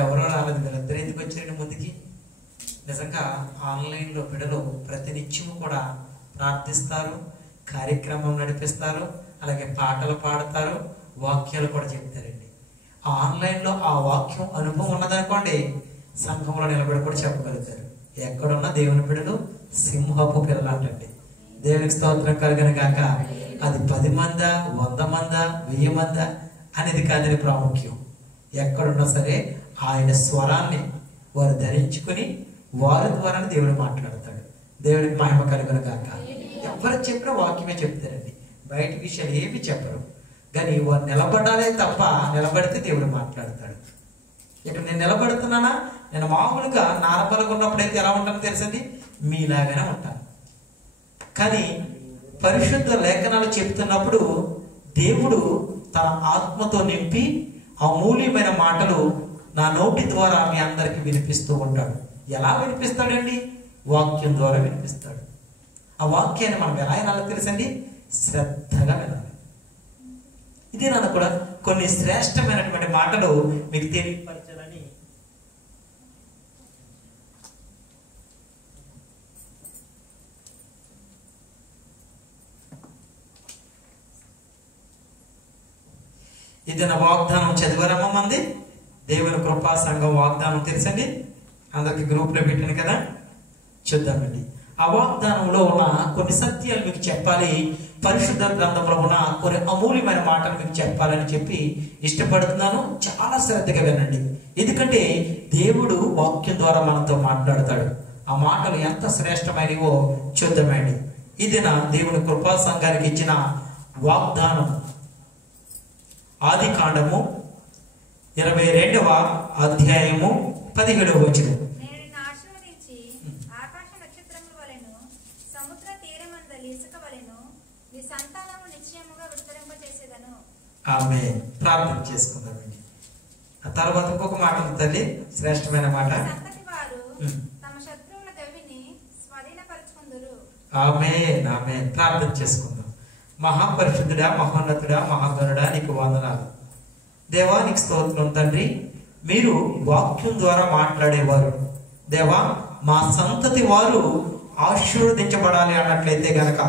ఎవరో రాలేదు, వీళ్ళిద్దరు ఎందుకు వచ్చారండి ముందుకి? నిజంగా ఆన్లైన్లో బిడ్డలు ప్రతినిత్యము కూడా ప్రార్థిస్తారు, కార్యక్రమం నడిపిస్తారు, అలాగే పాటలు పాడతారు, వాక్యాలు కూడా చెప్తారండి. ఆన్లైన్లో ఆ వాక్యం అనుభవం ఉన్నదనుకోండి, సంఘంలో నిలబడి కూడా చెప్పగలుగుతారు. ఎక్కడున్నా దేవుని బిడ్డలు సింహపు పిల్లలు అంటండి. దేవునికి స్తోత్రం కలుగును గాక. అది 10 మందా, 100 మందా, 1000 మందా అనేది కాదని ప్రాముఖ్యం. ఎక్కడున్నా సరే ఆయన స్వరాన్ని వారు ధరించుకుని వారి ద్వారా దేవుడు మాట్లాడతాడు. దేవుడికి మహిమ కలుగును గాక. ఎవరు చెప్పినా వాక్యమే చెప్తారండి, బయట విషయాలు ఏమి చెప్పరు. కానీ వారు నిలబడాలే తప్ప, నిలబడితే దేవుడు మాట్లాడతాడు. ఇక్కడ నేను నిలబడుతున్నానా, నేను మామూలుగా నారపలకున్నప్పుడైతే ఎలా ఉంటానో తెలుసండి, మీలాగానే ఉంటాను. కానీ పరిశుద్ధ లేఖనాలు చెప్తున్నప్పుడు దేవుడు తన ఆత్మతో నింపి అమూల్యమైన మాటలు నా నోటి ద్వారా మీ అందరికి వినిపిస్తూ ఉంటాడు. ఎలా వినిపిస్తాడండి? వాక్యం ద్వారా వినిపిస్తాడు. ఆ వాక్యాన్ని మనం ఎలా వినాలో తెలుసండి, శ్రద్ధగా వినాలి. ఇది నన్ను కూడా కొన్ని శ్రేష్టమైనటువంటి మాటలు మీకు తెలియపరచాలని ఇది నా వాగ్దానం చదివారమ్మ మంది. దేవుని కృపా సంఘం వాగ్దానం తెలుసండి, అందరికి గ్రూప్ లో పెట్టాను కదా, చూద్దామండి. ఆ వాగ్దానంలో ఉన్న కొన్ని సత్యాలు మీకు చెప్పాలి, పరిశుద్ధ గ్రంథంలో ఉన్న కొన్ని అమూల్యమైన మాటలు మీకు చెప్పాలని చెప్పి ఇష్టపడుతున్నాను. చాలా శ్రద్ధగా వినండి, ఎందుకంటే దేవుడు వాక్యం ద్వారా మనతో మాట్లాడతాడు. ఆ మాటలు ఎంత శ్రేష్టమైనవో చూద్దామండి. ఇది నా దేవుని కృపా సంఘానికి ఇచ్చిన వాగ్దానం. ఆది కాండము 22వ అధ్యాయము 17వ వచనం. ఆమె ప్రార్థన చేసుకుందామండి. ఆ తర్వాత ఇంకొక మాట తల్లి, శ్రేష్టమైన మాట. ఆమె ఆమె ప్రార్థన చేసుకుందాం. మహాపరిశుద్ధుడా, మహోన్నతుడా, మహాగణుడా, నీకు వందనాలు. దేవా నీకు స్తోత్రం తండ్రి. మీరు వాక్యం ద్వారా మాట్లాడేవారు దేవా. మా సంతతి వారు ఆశీర్వదించబడాలి అన్నట్లయితే గనక,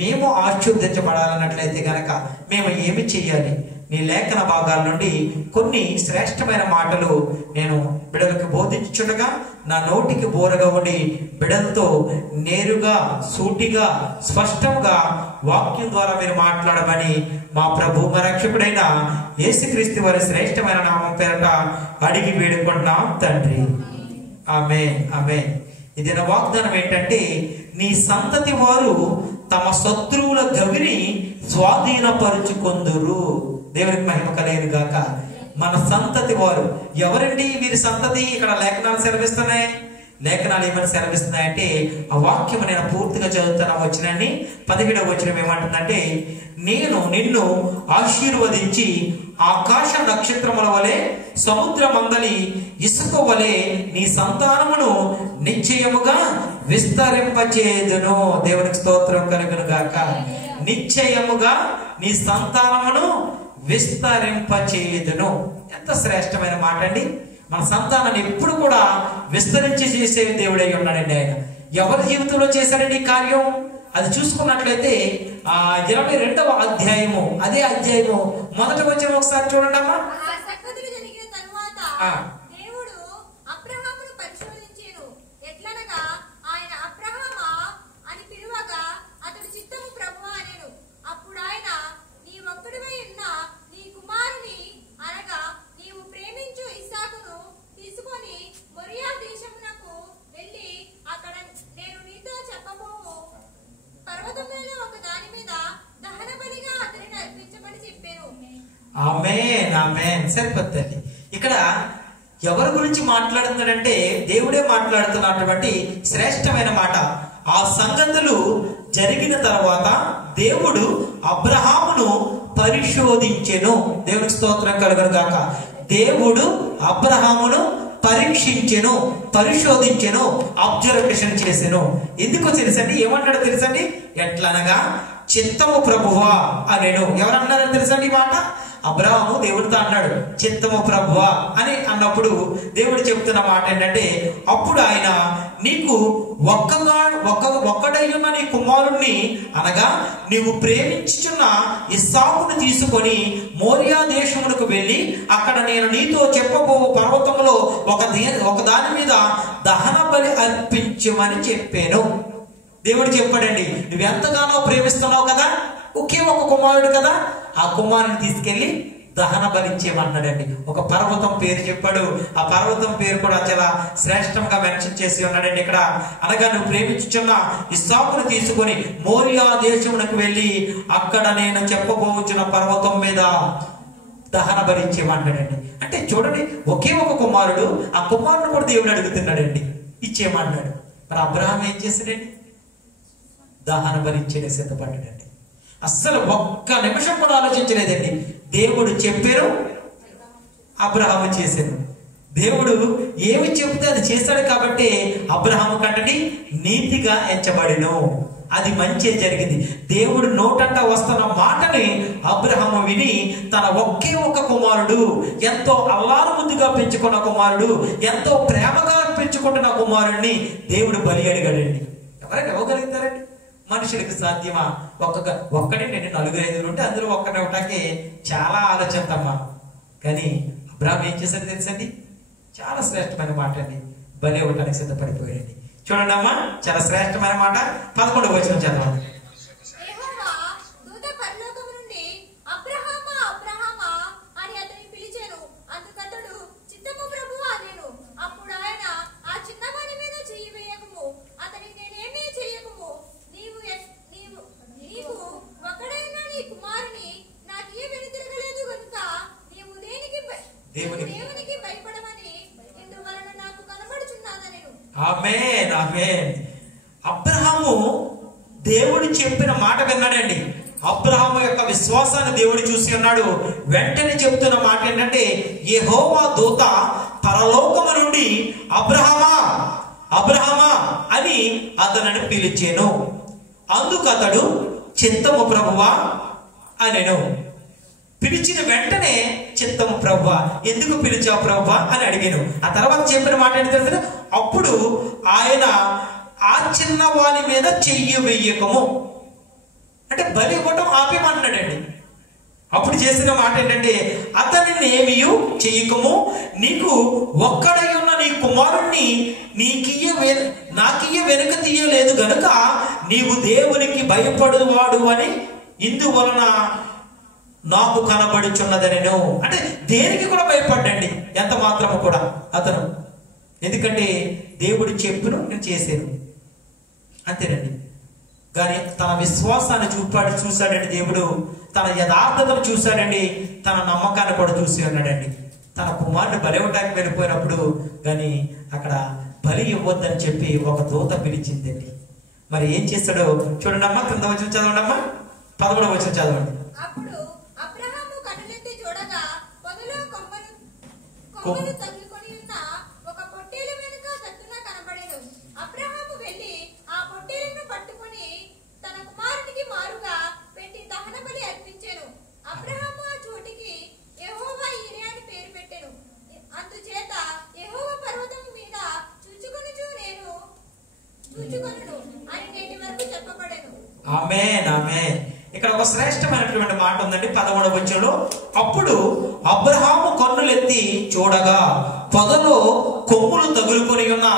మేము ఆశీర్వదించబడాలన్నట్లయితే గనక మేము ఏమి చెయ్యాలి? నీ లేఖన భాగాల నుండి కొన్ని శ్రేష్టమైన మాటలు నేను బిడ్డలకు బోధించుండగా నా నోటికి బోరగా ఉండి బిడ్డలతో నేరుగా, సూటిగా, స్పష్టంగా వాక్యం ద్వారా మీరు మాట్లాడమని మా ప్రభు, మా రక్షకుడైన యేసుక్రీస్తు వారి శ్రేష్టమైన నామం పేరట అడిగి వేడుకుంటున్నాం తండ్రి. ఆమేన్ ఆమేన్. ఇది నా వాగ్దానం ఏంటంటే, నీ సంతతి వారు తమ శత్రువుల గవిని స్వాధీనపరుచుకొందురు. దేవునికి మహిమ కలుగును గాక. మన సంతతి వారు ఎవరండి? వీరి సంతతి. ఇక్కడ లేఖనాలు సెలవిస్తున్నాయి. లేఖనాలు ఏమని సెలవిస్తున్నాయంటే, ఆ వాక్యం నేను పూర్తిగా చదువుతున్నా. వచనాన్ని 17వ వచనం ఏమంటుందంటే, నేను నిన్ను ఆశీర్వదించి ఆకాశ నక్షత్రముల వలె, సముద్ర మందలి ఇసుక వలె నీ సంతానమును నిశ్చయముగా విస్తరింపచేయుదును. దేవునికి స్తోత్రం కలుగును గాక. నిశ్చయముగా నీ సంతానమును విస్తరింపచేయుదును. ఎంత శ్రేష్టమైన మాట అండి. మన సంతానాన్ని ఎప్పుడు కూడా విస్తరించి చేసే దేవుడై ఉన్నాడండి ఆయన. ఎవరి జీవితంలో చేశాడండి ఈ కార్యం? అది చూసుకున్నట్లయితే 22వ అధ్యాయము, అదే అధ్యాయము 1వ వచనం ఒకసారి చూడండి అమ్మా. ఆమేన్ ఆమేన్. సరిపోతుంది. ఇక్కడ ఎవరి గురించి మాట్లాడుతున్నాడంటే, దేవుడే మాట్లాడుతున్నటువంటి శ్రేష్టమైన మాట. ఆ సంగతులు జరిగిన తర్వాత దేవుడు అబ్రహామును పరిశోధించెను. దేవునికి స్తోత్రం కలుగును గాక. దేవుడు అబ్రహామును పరీక్షించెను, పరిశోధించెను, అబ్జర్వేషన్ చేసెను. ఎందుకో తెలుసండి? ఏమన్నాడో తెలుసండి? ఎట్లనగా చిత్తము ప్రభువా అనేను. ఎవరన్నారో తెలుసండి ఈ మాట? అబ్రహాము దేవుడితో అన్నాడు, చిత్తము ప్రభువా అని అన్నప్పుడు దేవుడు చెప్తున్న మాట ఏంటంటే, అప్పుడు ఆయన నీకు ఒక్కడయ్యున్న నీ కుమారుణ్ణి అనగా నీవు ప్రేమించుచున్న ఇస్సాకును తీసుకొని మోరియా దేశమునకు వెళ్ళి అక్కడ నేను నీతో చెప్పబో పర్వతంలో ఒక దాని మీద దహన బలి అర్పించమని చెప్పాను. దేవుడు చెప్పాడండి, నువ్వు ఎంతగానో ప్రేమిస్తున్నావు కదా, ఒకే ఒక కుమారుడు కదా, ఆ కుమారుని తీసుకెళ్లి దహన బలించేమన్నాడండి. ఒక పర్వతం పేరు చెప్పాడు. ఆ పర్వతం పేరు కూడా చాలా శ్రేష్టంగా మెన్షన్ చేసి ఉన్నాడండి ఇక్కడ. అనగా నువ్వు ప్రేమించుచున్న ఇస్సాకును తీసుకొని మోరియా దేశమునకు వెళ్ళి అక్కడ నేను చెప్పబోచున్న పర్వతం మీద దహన బలించేమన్నాడండి. అంటే చూడండి, ఒకే ఒక కుమారుడు, ఆ కుమారుడు కూడా దేవుడు అడుగుతున్నాడండి, ఇచ్చేయమన్నాడు. మరి అబ్రహాం ఏం చేశాడండి? దహన బలించేనే సిద్ధపడ్డాడండి. అస్సలు ఒక్క నిమిషం కూడా ఆలోచించలేదండి. దేవుడు చెప్పారు, అబ్రహాము చేశాను. దేవుడు ఏమి చెబితే అది చేశాడు కాబట్టి అబ్రహాము కంటని నీతిగా ఎంచబడిను. అది మంచి జరిగింది. దేవుడు నోటంట వస్తున్న మాటని అబ్రహాము విని తన ఒకే ఒక కుమారుడు, ఎంతో అల్లారు ముద్దుగా పెంచుకున్న కుమారుడు, ఎంతో ప్రేమగా పెంచుకుంటున్న కుమారుడిని దేవుడు బలి అడిగాడండి. ఎవరైనా ఇవ్వగలుగుతారండి? మనుషులకు సాధ్యమా? ఒక్కడే నేను 4-5 ఉంటే అందులో ఒక్కడే ఇవ్వటానికి చాలా ఆలోచనమ్మా. కానీ అబ్రహాం ఏం చేశాడు తెలుసండి? చాలా శ్రేష్టమైన మాట అండి, బలి ఇవ్వటానికి సిద్ధపడిపోయాడండి. చూడండి అమ్మా, చాలా శ్రేష్టమైన మాట. 11వ వచనం చదవండి. ఆమేన్, ఆమేన్. అబ్రహాము దేవుడు చెప్పిన మాట విన్నాడండి. అబ్రహాము యొక్క విశ్వాసాన్ని దేవుడు చూసి ఉన్నాడు. వెంటనే చెప్తున్న మాట ఏంటంటే, యెహోవా దూత పరలోకము నుండి అబ్రహామా అబ్రహామా అని అతనిని పిలిచెను. అందుకు అతడు చిత్తము ప్రభువా అనెను. పిలిచిన వెంటనే చిత్తము ప్రభువా, ఎందుకు పిలిచావు ప్రభువా అని అడిగాను. ఆ తర్వాత చెప్పిన మాట ఏంటి తెలుసు? అప్పుడు ఆయన ఆ చిన్నవాని మీద చెయ్యి వెయ్యకము, అంటే బలి ఇవ్వటం ఆపేమంటున్నాడండి. అప్పుడు చేసిన మాట ఏంటంటే, అతనిని ఏమీ చెయ్యకము, నీకు ఒక్కడై ఉన్న నీ కుమారుణ్ణి నాకియ్య వెనుక తీయలేదు గనుక నీవు దేవునికి భయపడువాడు అని ఇందువలన నాకు కనబడుచున్నదనెను. అంటే దేనికి కూడా భయపడ్డండి, ఎంత మాత్రము కూడా అతను. ఎందుకంటే దేవుడు చెప్పును నేను చేశాను, అంతేనండి. కానీ తన విశ్వాసాన్ని చూశాడండి దేవుడు. తన యథార్థతను చూశాడండి. తన నమ్మకాన్ని కూడా చూసి ఉన్నాడండి. తన కుమారుని బలి ఇవ్వడానికి వెళ్ళిపోయినప్పుడు కానీ అక్కడ బలి ఇవ్వద్దని చెప్పి ఒక దూత పిలిచిందండి. మరి ఏం చేస్తాడో చూడండి అమ్మా. క్రింద వచ్చిన చదవండి అమ్మా, 11వ వచనం చదవండి. ఆమేన్, ఆమేన్. ఇక్కడ ఒక శ్రేష్టమైనటువంటి మాట ఉందండి 11వ వచనంలో. అప్పుడు అబ్రహాము కన్నులెత్తి చూడగా పొదలో కొమ్ములు తగులుకొని ఉన్న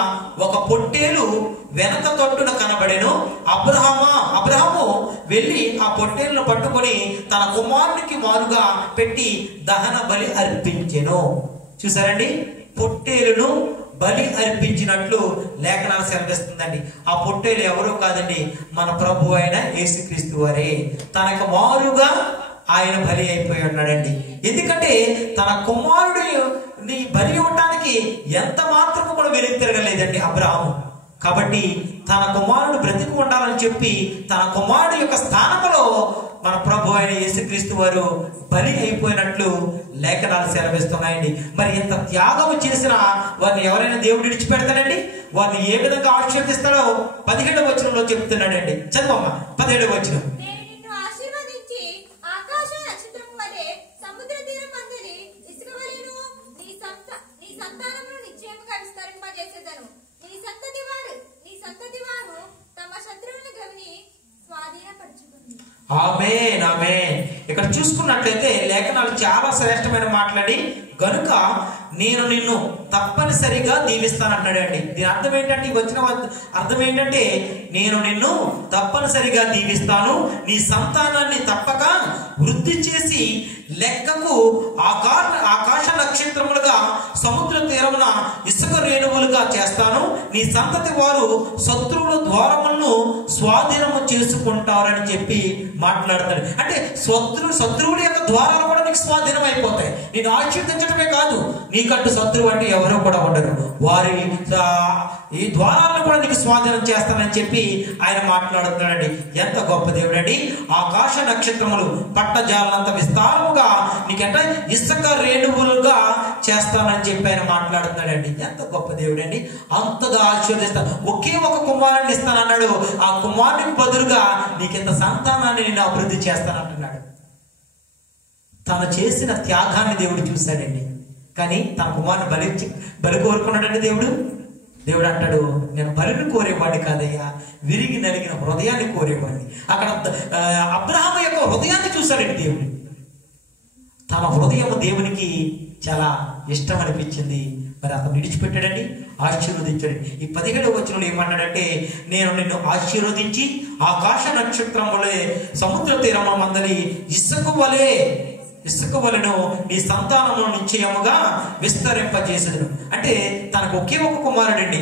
ఒక పొట్టేలు వెనక తొట్టున కనబడెను. అబ్రహాము వెళ్ళి ఆ పొట్టేలును పట్టుకొని తన కుమారునికి మారుగా పెట్టి దహన బలి అర్పించెను. చూసారండి, పొట్టేలును బలి అర్పించినట్లు లేఖనాలు సెలవిస్తుందండి. ఆ పొట్టేలు ఎవరో కాదండి, మన ప్రభు అయిన యేసుక్రీస్తు వారే. తనకు మారుగా ఆయన బలి అయిపోయి ఉన్నాడండి. ఎందుకంటే తన కుమారుడిని బలి ఇవ్వటానికి ఎంత మాత్రము కూడా వెనక్కి తిరగలేదండి అబ్రహాము. కాబట్టి తన కుమారుడు బ్రతికి ఉండాలని చెప్పి తన కుమారుడు యొక్క స్థానంలో మన ప్రభు అయిన యేసుక్రీస్తు వారు బలి అయిపోయినట్లు లేఖనాలు సెలవిస్తున్నాయండి. మరి ఇంత త్యాగం చేసిన వారిని ఎవరైనా దేవుడు విడిచిపెడతాడండి? వారిని ఏ విధంగా ఆశీర్వదిస్తాడో 17వ వచనంలో చెప్తున్నాడండి. చదవమ్మా 17వ వచనం. నేను నిన్ను ఆశీర్వదించి ఆకాశ నక్షత్రము వలె సముద్ర ఆమేన్ ఆమేన్. ఇక్కడ చూసుకున్నట్లయితే లేఖనాలు చాలా శ్రేష్టమైన మాట్లాడి, గనుక నేను నిన్ను తప్పనిసరిగా దీవిస్తానంటున్నాడండి. దీని అర్థం ఏంటంటే, ఈ వచ్చిన అర్థం ఏంటంటే, నేను నిన్ను తప్పనిసరిగా దీవిస్తాను, నీ సంతానాన్ని తప్పక వృద్ధి చేసి లెక్కకు ఆకాశ నక్షత్రములుగా సముద్ర తీరమున ఇసుక రేణువులుగా చేస్తాను, నీ సంతతి వారు శత్రువుల ద్వారములను స్వాధీనము చేసుకుంటారని చెప్పి మాట్లాడతాడు. అంటే శత్రువుల యొక్క ద్వారాలు కూడా నీకు స్వాధీనం అయిపోతాయి. నేను ఆశీర్వదించడమే కాదు, నీకంటూ శత్రువు అంటే ఎవరో కూడా ఉండరు, వారి ఈ ద్వారాలను కూడా నీకు స్వాధీనం చేస్తానని చెప్పి ఆయన మాట్లాడుతున్నాడండి. ఎంత గొప్ప దేవుడు అండి. ఆకాశ నక్షత్రములు పట్టజాలంత విస్తారముగా నీకంటే ఇసుక రేణువులుగా చేస్తానని చెప్పి ఆయన మాట్లాడుతున్నాడండి. ఎంత గొప్ప దేవుడు అండి. అంతగా ఆశీర్వదిస్తాను, ఒకే ఒక కుమారుని ఇస్తానన్నాడు. ఆ కుమారునికి బదులుగా నీకింత సంతానాన్ని నేను అభివృద్ధి చేస్తానంటున్నాడు. తను చేసిన త్యాగాన్ని దేవుడు చూశాడండి. కానీ తన కుమారుని బలి కోరుకున్నాడండి దేవుడు అంటాడు, నేను బలిని కోరేవాడిని కాదయ్యా, విరిగి నలిగిన హృదయాన్ని కోరేవాడిని. అక్కడ అబ్రహాము యొక్క హృదయాన్ని చూశాడండి దేవుడు. తన హృదయం దేవునికి చాలా ఇష్టం అనిపించింది. మరి అతను విడిచిపెట్టాడండి, ఆశీర్వదించాడండి. ఈ 17వ వచనంలో ఏమన్నాడంటే, నేను నిన్ను ఆశీర్వదించి ఆకాశ నక్షత్రములే సముద్ర తీరము మందలి ఇసుక వలెను నీ సంతానము నిశ్చయముగా విస్తరింపజేసేదను. అంటే తనకు ఒకే ఒక కుమారుడండి,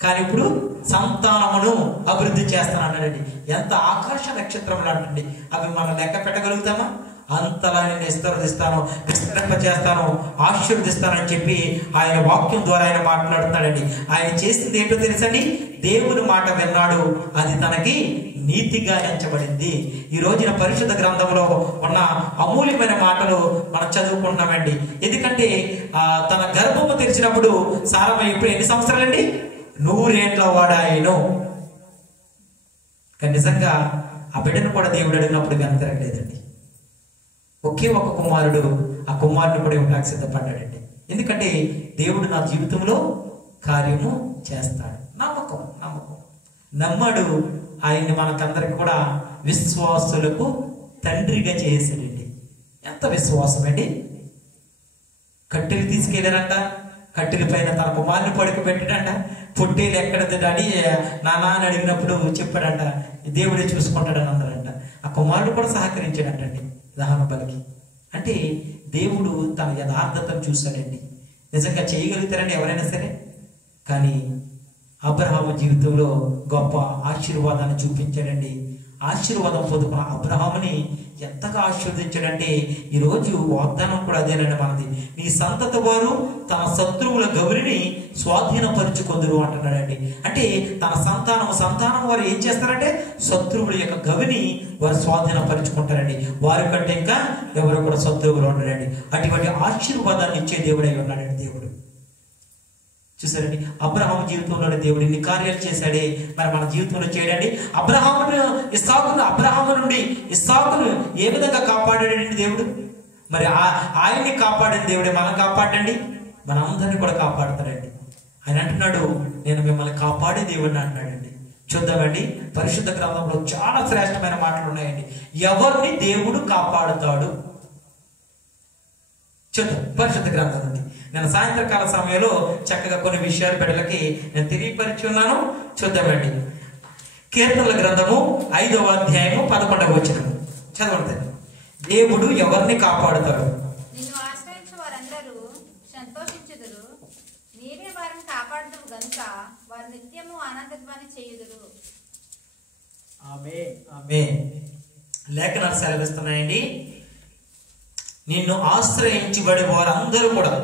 కానీ ఇప్పుడు సంతానమును అభివృద్ధి చేస్తానన్నాడండి. ఎంత ఆకాశ నక్షత్రములు అంటండి, అవి మనం లెక్క పెట్టగలుగుతామా? అంతలా నేను విస్తరింపజేస్తాను, ఆశీర్వదిస్తానని చెప్పి ఆయన వాక్యం ద్వారా ఆయన మాట్లాడుతున్నాడండి. ఆయన చేసింది ఏంటో తెలుసండి, దేవుని మాట విన్నాడు, అది తనకి నీతిగా ఎంచబడింది. ఈ రోజున పరిశుద్ధ గ్రంథంలో ఉన్న అమూల్యమైన మాటలు మనం చదువుకుంటున్నామండి. ఎందుకంటే తన గర్భము తెరిచినప్పుడు సారమ్మ ఇప్పుడు ఎన్ని సంవత్సరాలండి? 100 ఏండ్ల వాడాయను. కానీ నిజంగా ఆ బిడ్డను కూడా దేవుడు అడిగినప్పుడు కనతరగలేదండి. ఒకే ఒక కుమారుడు, ఆ కుమారుని కూడా ఇవ్వడానికి సిద్ధపడ్డాడండి. ఎందుకంటే దేవుడు నా జీవితంలో కార్యము చేస్తాడు. నమ్మకం నమ్మడు. ఆయన్ని మనకందరికి కూడా విశ్వాసులకు తండ్రిగా చేసాడండి. ఎంత విశ్వాసం అండి. కట్టెలు తీసుకెళ్ళారంట, కట్టెల పైన తన కుమారుని పడుకోబెట్టాడంట. పొట్టేలు ఎక్కడది డాడీ నాన్న అని అడిగినప్పుడు చెప్పాడంట, దేవుడే చూసుకుంటాడని అన్నారంట. ఆ కుమారుడు కూడా సహకరించాడంటండి దహన బలికి. అంటే దేవుడు తన యథార్థతను చూశాడండి. నిజంగా చేయగలుగుతారండి ఎవరైనా సరే. కానీ అబ్రహాము జీవితంలో గొప్ప ఆశీర్వాదాన్ని చూపించాడండి. ఆశీర్వాదం పొందుకున్న అబ్రహాముని ఎంతగా ఆశీర్వదించాడంటే, ఈరోజు వాగ్దానం కూడా అదేనండి మనది. నీ సంతతి వారు తన శత్రువుల గౌరిని స్వాధీనపరుచుకొందురు అంటున్నాడండి. అంటే తన సంతానం వారు ఏం చేస్తారంటే, శత్రువుల యొక్క గవిని వారు స్వాధీనపరుచుకుంటారండి. వారి కంటే ఇంకా ఎవరు కూడా శత్రువులు ఉన్నాడండి. అటువంటి ఆశీర్వాదాన్ని ఇచ్చే దేవుడై ఉన్నాడండి దేవుడు. చూసారండి, అబ్రహాము జీవితంలోనే దేవుడు ఇన్ని కార్యాలు చేశాడే, మరి మన జీవితంలో చేయడండి. అబ్రహాము నుండి ఇస్సాకును ఏ విధంగా కాపాడాడండి దేవుడు? మరి ఆయన్ని కాపాడిన దేవుడే మనం కాపాడండి, మనందరినీ కూడా కాపాడుతాడండి. ఆయన అంటున్నాడు, నేను మిమ్మల్ని కాపాడే దేవుడిని అంటున్నాడండి. చూద్దామండి, పరిశుద్ధ గ్రంథంలో చాలా శ్రేష్టమైన మాటలు ఉన్నాయండి. ఎవరిని దేవుడు కాపాడుతాడు చూద్దాం పరిశుద్ధ గ్రంథం నుండి. నేను సాయంత్రకాల సమయంలో చక్కగా కొన్ని విషయాలు బిడ్డలకి నేను తెలియపరిచి ఉన్నాను. చూద్దామండి, కీర్తనల గ్రంథము 5వ అధ్యాయము 11వ వచనం చదవండి. దేవుడు ఎవరిని కాపాడుతాడు? నిన్ను ఆశ్రయించు వారందరూ సంతోషించుదురు, నీవే వారిని కాపాడుదువు గనుక వారు నిత్యము ఆనందధ్వని చేయుదురు. ఆమేన్ ఆమేన్. లేఖనాలు సెలవిస్తున్నాయండి, నిన్ను ఆశ్రయించబడే వారందరూ కూడా.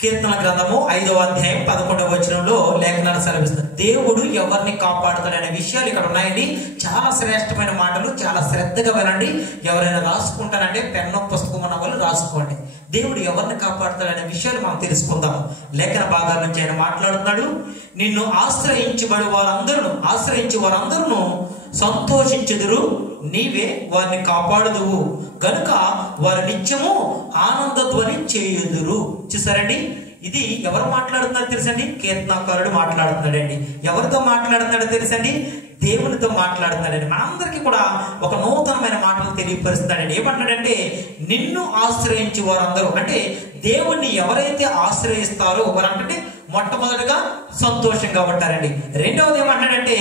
కీర్తన గ్రంథము 5వ అధ్యాయం 11వ వచనంలో లేఖనాలు సెలవిస్తారు, దేవుడు ఎవరిని కాపాడుతాడు అనే విషయాలు ఇక్కడ ఉన్నాయండి. చాలా శ్రేష్టమైన మాటలు, చాలా శ్రద్ధగా వినండి. ఎవరైనా రాసుకుంటారంటే పెన్ను పుస్తకం ఉన్న వాళ్ళు రాసుకోండి. దేవుడు ఎవరిని కాపాడుతాడనే విషయాలు మనం తెలుసుకుందాం. లేఖన భాగాల నుంచి ఆయన మాట్లాడుతున్నాడు, నిన్ను ఆశ్రయించి వారందరూ సంతోషించుదురు, నీవే వారిని కాపాడుదువు గనుక వారు నిత్యము ఆనందధ్వని చేయుదురు. చూసారండి, ఇది ఎవరు మాట్లాడుతున్నారో తెలుసండి? కీర్తనాకారుడు మాట్లాడుతున్నాడండి. ఎవరితో మాట్లాడుతున్నాడో తెలుసండి? దేవునితో మాట్లాడుతున్నాడండి. మనందరికీ కూడా ఒక నూతనమైన మాటలు తెలియపరుస్తున్నాడండి. ఏమంటాడంటే, నిన్ను ఆశ్రయించి వారందరూ, అంటే దేవుణ్ణి ఎవరైతే ఆశ్రయిస్తారో వారంటే మొట్టమొదటిగా సంతోషంగా ఉంటారండి. రెండవది ఏమంటాడంటే,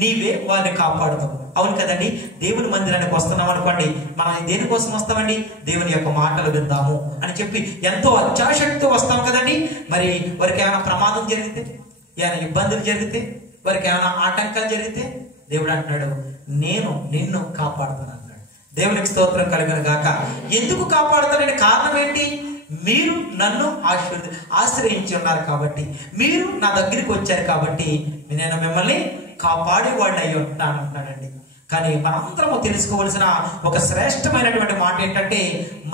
నీవే వారిని కాపాడుతావు. అవును కదండి, దేవుని మందిరానికి వస్తున్నాం అనుకోండి, మనం దేనికోసం వస్తామండి? దేవుని యొక్క మాటలు విందాము అని చెప్పి ఎంతో అత్యాశక్తితో వస్తాం కదండి. మరి వారికి ఏమైనా ప్రమాదం జరిగితే, ఏమైనా ఇబ్బందులు జరిగితే, వారికి ఏమైనా ఆటంకాలు జరిగితే దేవుడు అంటున్నాడు, నేను నిన్ను కాపాడుతాను అన్నాడు. దేవునికి స్తోత్రం కలుగును గాక. ఎందుకు కాపాడుతానని కారణం ఏంటి? మీరు నన్ను ఆశ్రయించి ఉన్నారు కాబట్టి, మీరు నా దగ్గరికి వచ్చారు కాబట్టి నేను మిమ్మల్ని కాపాడేవాడిని అయ్యి ఉంటాను అంటున్నాడండి. కానీ మనందరము తెలుసుకోవలసిన ఒక శ్రేష్టమైనటువంటి మాట ఏంటంటే,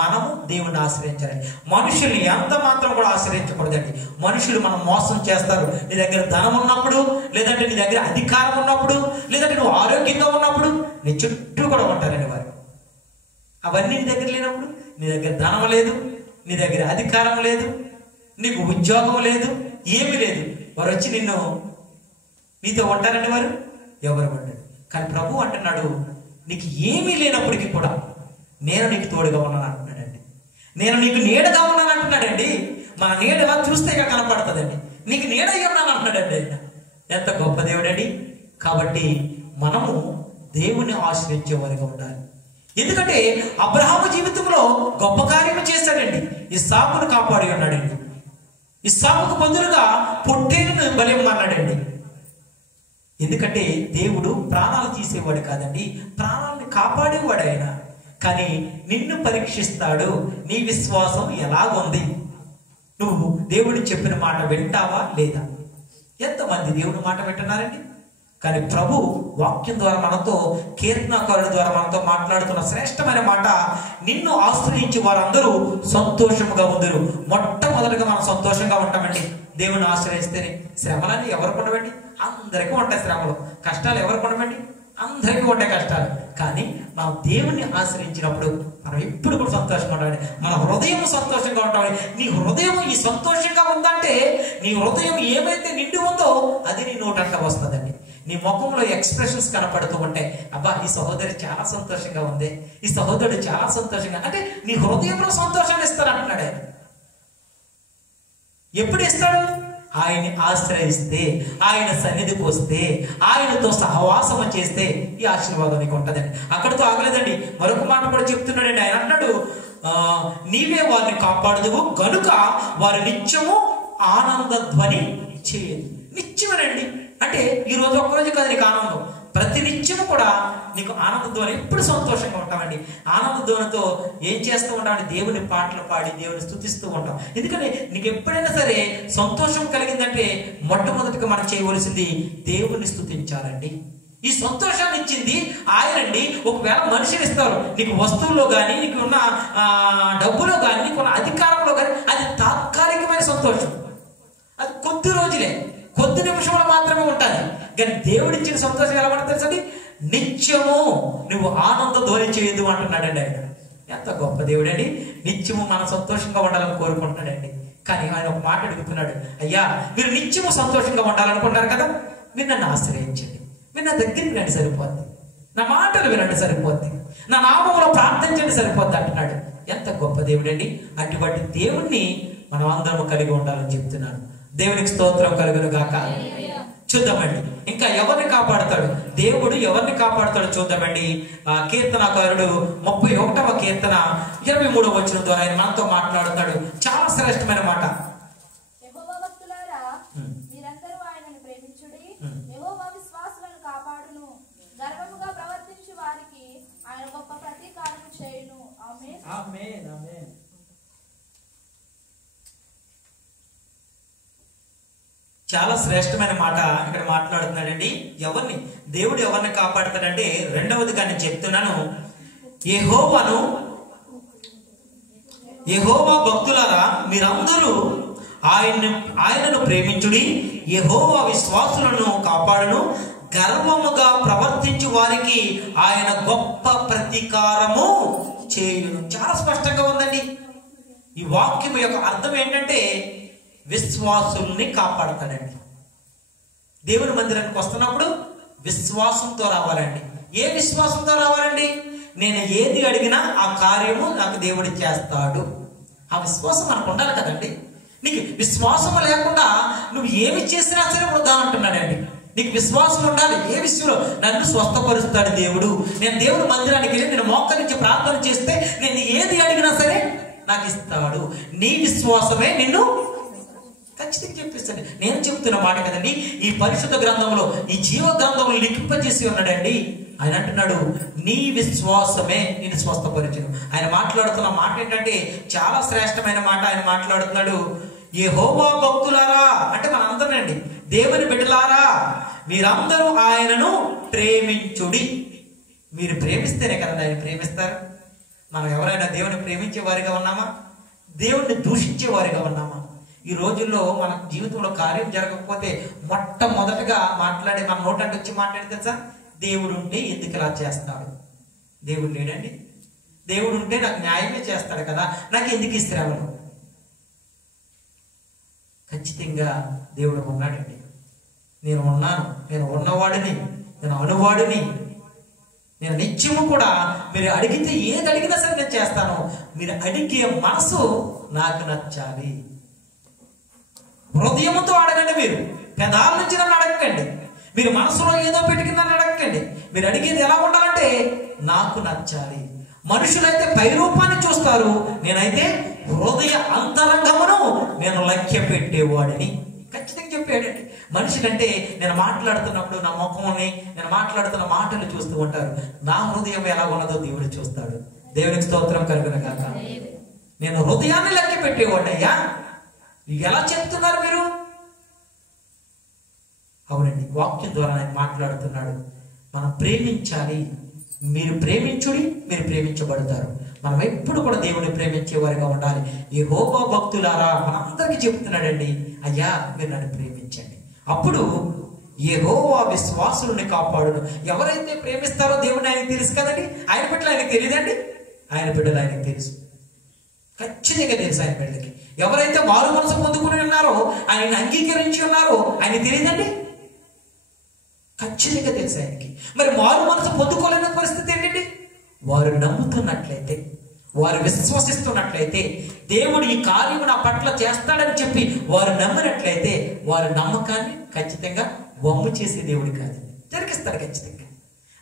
మనము దేవుణ్ణి ఆశ్రయించాలండి. మనుషుల్ని ఎంత మాత్రం కూడా ఆశ్రయించకూడదండి. మనుషులు మనం మోసం చేస్తారు. నీ దగ్గర ధనం ఉన్నప్పుడు, లేదంటే నీ దగ్గర అధికారం ఉన్నప్పుడు, లేదంటే నువ్వు ఆరోగ్యంగా ఉన్నప్పుడు నీ చుట్టూ కూడా ఉంటారండి వారు. అవన్నీ నీ దగ్గర లేనప్పుడు, నీ దగ్గర ధనం లేదు, నీ దగ్గర అధికారం లేదు, నీకు ఉద్యోగం లేదు, ఏమీ లేదు, వారు వచ్చి నీతో ఉంటారండి వారు? ఎవరు ఉంటారు? కానీ ప్రభు అంటున్నాడు, నీకు ఏమీ లేనప్పటికీ కూడా నేను నీకు తోడుగా ఉన్నాను అంటున్నాడండి. నేను నీకు నీడగా ఉన్నాను అంటున్నాడండి. మన నీడ ఎలా చూస్తే కనపడుతుందండి. నీకు నీడ అయ్యి ఉన్నాను అంటున్నాడండి. ఎంత గొప్ప దేవుడండి. కాబట్టి మనము దేవుణ్ణి ఆశ్రయించే వారిగా ఉండాలి. ఎందుకంటే అబ్రహాము జీవితంలో గొప్ప కార్యము చేశాడండి. ఇస్సాకును కాపాడి ఉన్నాడండి. ఇస్సాకుకు బదులుగా పొట్టేలును బలిమ్మన్నాడండి. ఎందుకంటే దేవుడు ప్రాణాలు తీసేవాడు కాదండి, ప్రాణాలను కాపాడేవాడు ఆయన. కానీ నిన్ను పరీక్షిస్తాడు, నీ విశ్వాసం ఎలాగుంది, నువ్వు దేవుడు చెప్పిన మాట వింటావా లేదా? ఎంతమంది దేవుని మాట వింటున్నారండి? కానీ ప్రభు వాక్యం ద్వారా మనతో, కీర్తనాకారుల ద్వారా మనతో మాట్లాడుతున్న శ్రేష్టమైన మాట, నిన్ను ఆశ్రయించి వారందరూ సంతోషముగా ఉందరు. మొట్టమొదటిగా మనం సంతోషంగా ఉంటామండి దేవుని ఆశ్రయిస్తేనే. శ్రమలన్నీ ఎవరికి ఉండవండి? అందరికీ ఉంటాయి శ్రమలు. కష్టాలు ఎవరికి ఉండవండి? అందరికీ ఉంటాయి కష్టాలు. కానీ మనం దేవుణ్ణి ఆశ్రయించినప్పుడు మనం ఎప్పుడు కూడా సంతోషంగా ఉంటామండి. మన హృదయం సంతోషంగా ఉంటామని. నీ హృదయం ఈ సంతోషంగా ఉందంటే, నీ హృదయం ఏమైతే నిండి ఉందో అది నీ నోటంట వస్తుందండి. నీ ముఖంలో ఎక్స్ప్రెషన్స్ కనపడుతూ ఉంటాయి. అబ్బా, ఈ సహోదరి చాలా సంతోషంగా ఉంది, ఈ సహోదరుడు చాలా సంతోషంగా, అంటే నీ హృదయంలో సంతోషాన్ని ఇస్తాడు అంటున్నాడు ఆయన. ఎప్పుడు ఇస్తాడు? ఆయన్ని ఆశ్రయిస్తే, ఆయన సన్నిధికి వస్తే, ఆయనతో సహవాసం చేస్తే ఈ ఆశీర్వాదం నీకు ఉంటుందండి. అక్కడితో ఆగలేదండి, మరొక మాట కూడా చెప్తున్నాడండి. ఆయన అంటాడు, నీవే వారిని కాపాడుదువు గనుక వారు నిత్యము ఆనంద ధ్వని చేయదు. నిత్యమేనండి. అంటే ఈ రోజు ఒక్కరోజు కాదు నీకు ఆనందం, ప్రతి నిత్యము కూడా నీకు ఆనంద ధ్వని. ఎప్పుడు సంతోషంగా ఉంటామండి. ఆనంద ధ్వనితో ఏం చేస్తూ ఉంటామండి? దేవుని పాటలు పాడి దేవుని స్తుతిస్తూ ఉంటాం. ఎందుకంటే నీకు ఎప్పుడైనా సరే సంతోషం కలిగిందంటే మొట్టమొదటిగా మనం చేయవలసింది దేవుని స్తుతించాలండి. ఈ సంతోషాన్ని ఇచ్చింది ఆయనండి. ఒకవేళ మనిషిని ఇస్తారు, నీకు వస్తువుల్లో కానీ, నీకు ఉన్న డబ్బులో కానీ, నీకు ఉన్న అధికారంలో కానీ, అది తాత్కాలికమైన సంతోషం. అది కొద్ది రోజులే, కొద్ది నిమిషంలో మాత్రమే ఉంటుంది. కానీ దేవుడిచ్చిన సంతోషం ఎలా పడుతుంది తెలుసండి? నిత్యము నువ్వు ఆనంద ధ్వని చేయదు అంటున్నాడండి ఆయన. ఎంత గొప్ప దేవుడండి. నిత్యము మనం సంతోషంగా ఉండాలని కోరుకుంటున్నాడండి. కానీ ఆయన ఒక మాట అడుగుతున్నాడు, అయ్యా మీరు నిత్యము సంతోషంగా ఉండాలనుకుంటున్నారు కదా, మీరు నన్ను ఆశ్రయించండి, మీరు నా దగ్గరికి రండి సరిపోద్ది, నా మాటలు వినండి సరిపోద్ది, నా నామంలో ప్రార్థించండి సరిపోద్ది అంటున్నాడు. ఎంత గొప్ప దేవుడండి. అటువంటి దేవుణ్ణి మనం అందరం కలిగి ఉండాలని చెప్తున్నాను. దేవునికి స్తోత్రం కలుగును గాక. చూద్దామండి ఇంకా ఎవరిని కాపాడుతాడు దేవుడు, ఎవరిని కాపాడుతాడు చూద్దామండి. కీర్తనాకారుడు 31వ కీర్తన 23వ వచనం ద్వారా ఆయన మనతో మాట్లాడుతాడు. చాలా శ్రేష్టమైన మాట. యెహోవా భక్తులారా, మీరందరూ ఆయనను ప్రేమించుడి. యెహోవా విశ్వాసులను కాపాడును, గర్వముగా ప్రవర్తించు వారికి ఆయన గొప్ప ప్రతీకారం చేయును. ఆమేన్. ఆమేన్. ఆమేన్. చాలా శ్రేష్టమైన మాట ఇక్కడ మాట్లాడుతున్నాడండి. ఎవరిని దేవుడు ఎవరిని కాపాడుతాడంటే, రెండవదిగా నేను చెప్తున్నాను, యెహోవా భక్తులారా మీరందరూ ఆయనను ప్రేమించుడి. యెహోవా విశ్వాసులను కాపాడును, గర్వముగా ప్రవర్తించు వారికి ఆయన గొప్ప ప్రతీకారము చేయును. చాలా స్పష్టంగా ఉందండి. ఈ వాక్యం యొక్క అర్థం ఏంటంటే, విశ్వాసుల్ని కాపాడతాడండి. దేవుని మందిరానికి వస్తున్నప్పుడు విశ్వాసంతో రావాలండి. ఏ విశ్వాసంతో రావాలండి? నేను ఏది అడిగినా ఆ కార్యము నాకు దేవుడు చేస్తాడు. ఆ విశ్వాసం మనకు ఉండాలి కదండి. నీకు విశ్వాసం లేకుండా నువ్వు ఏమి చేసినా సరే వృధా అంటున్నాడండి. నీకు విశ్వాసం ఉండాలి. ఏ విషయంలో? నన్ను స్వస్థపరుస్తాడు దేవుడు. నేను దేవుడి మందిరానికి వెళ్ళి నేను మోకరించి ప్రార్థన చేస్తే నేను ఏది అడిగినా సరే నాకు ఇస్తాడు. నీ విశ్వాసమే నిన్ను ఖచ్చితంగా చెప్పిస్తాడు. నేను చెప్తున్న మాట కదండి. ఈ పరిశుద్ధ గ్రంథంలో, ఈ జీవ గ్రంథంలో లిఖింపజేసి ఉన్నాడండి. ఆయన అంటున్నాడు, నీ విశ్వాసమే నేను స్వస్థపరిచును. ఆయన మాట్లాడుతున్న మాట ఏంటంటే చాలా శ్రేష్టమైన మాట. ఆయన మాట్లాడుతున్నాడు, యెహోవా భక్తులారా అంటే మనందరండి, దేవుని బిడ్డలారా, మీరందరూ ఆయనను ప్రేమించుడి. మీరు ప్రేమిస్తేనే కదండి ఆయన ప్రేమిస్తారు. మనం ఎవరైనా దేవుని ప్రేమించే వారిగా ఉన్నామా? దేవుణ్ణి దూషించే వారిగా ఉన్నామా? ఈ రోజుల్లో మన జీవితంలో కార్యం జరగకపోతే మొట్టమొదటగా మాట్లాడే మన నోటంటే వచ్చి మాట్లాడి తెలుసా, దేవుడు ఉంటే ఎందుకు ఇలా చేస్తాడు? దేవుడు లేడండి. దేవుడు ఉంటే నాకు న్యాయమే చేస్తాడు కదా, నాకు ఎందుకు ఈ శ్రమలు? ఖచ్చితంగా దేవుడు ఉన్నాడండి. నేను ఉన్నాను, నేను ఉన్నవాడిని, నేను అనువాడిని, నేను నిత్యము కూడా మీరు అడిగితే ఏది అడిగినా సరే నేను చేస్తాను. మీరు అడిగే మనసు నాకు నచ్చాలి. హృదయంతో అడగండి. మీరు పెదాల నుంచి నన్ను అడగండి. మీరు మనసులో ఏదో పెట్టుకుని నన్ను అడగండి. మీరు అడిగేది ఎలా ఉండాలంటే నాకు నచ్చాలి. మనుషులైతే పై రూపాన్ని చూస్తారు, నేనైతే హృదయ అంతరంగమును నేను లక్ష్య పెట్టేవాడిని. ఖచ్చితంగా చెప్పాడండి. మనిషికంటే నేను మాట్లాడుతున్నప్పుడు నా ముఖముని, నేను మాట్లాడుతున్న మాటలు చూస్తూ ఉంటారు. నా హృదయం ఎలా ఉన్నదో దేవుడు చూస్తాడు. దేవునికి స్తోత్రం కలుగును గాక. నేను హృదయాన్ని లెక్క పెట్టేవాడు. అయ్యా ఎలా చెప్తున్నారు మీరు? అవునండి, వాక్యం ద్వారా ఆయన మాట్లాడుతున్నాడు. మనం ప్రేమించాలి. మీరు ప్రేమించుడి, మీరు ప్రేమించబడతారు. మనం ఎప్పుడు కూడా దేవుని ప్రేమించే వారిగా ఉండాలి. యెహోవా భక్తులారా మనందరికీ చెప్తున్నాడండి, అయ్యా మీరు నన్ను ప్రేమించండి. అప్పుడు యెహోవా విశ్వాసులని కాపాడును. ఎవరైతే ప్రేమిస్తారో దేవుని ఆయనకు తెలుసు కదండి. ఆయన బిడ్డలు ఆయనకు తెలియదండి. ఆయన బిడ్డలు ఆయనకు తెలుసు, ఖచ్చితంగా తెలుసు. ఆయన బిడ్డలకి ఎవరైతే మారు మనసు పొందుకుని ఉన్నారో, ఆయన అంగీకరించి ఉన్నారో ఆయన తెలియదండి. ఖచ్చితంగా తెలుసు ఆయనకి. మరి మారు మనసు పొందుకోలేని పరిస్థితి ఏంటండి? వారు నమ్ముతున్నట్లయితే, వారు విశ్వసిస్తున్నట్లయితే, దేవుడు ఈ కార్యం నా పట్ల చేస్తాడని చెప్పి వారు నమ్మినట్లయితే, వారి నమ్మకాన్ని ఖచ్చితంగా వమ్ము చేసే దేవుడు కాదు, జరిగిస్తాడు ఖచ్చితంగా.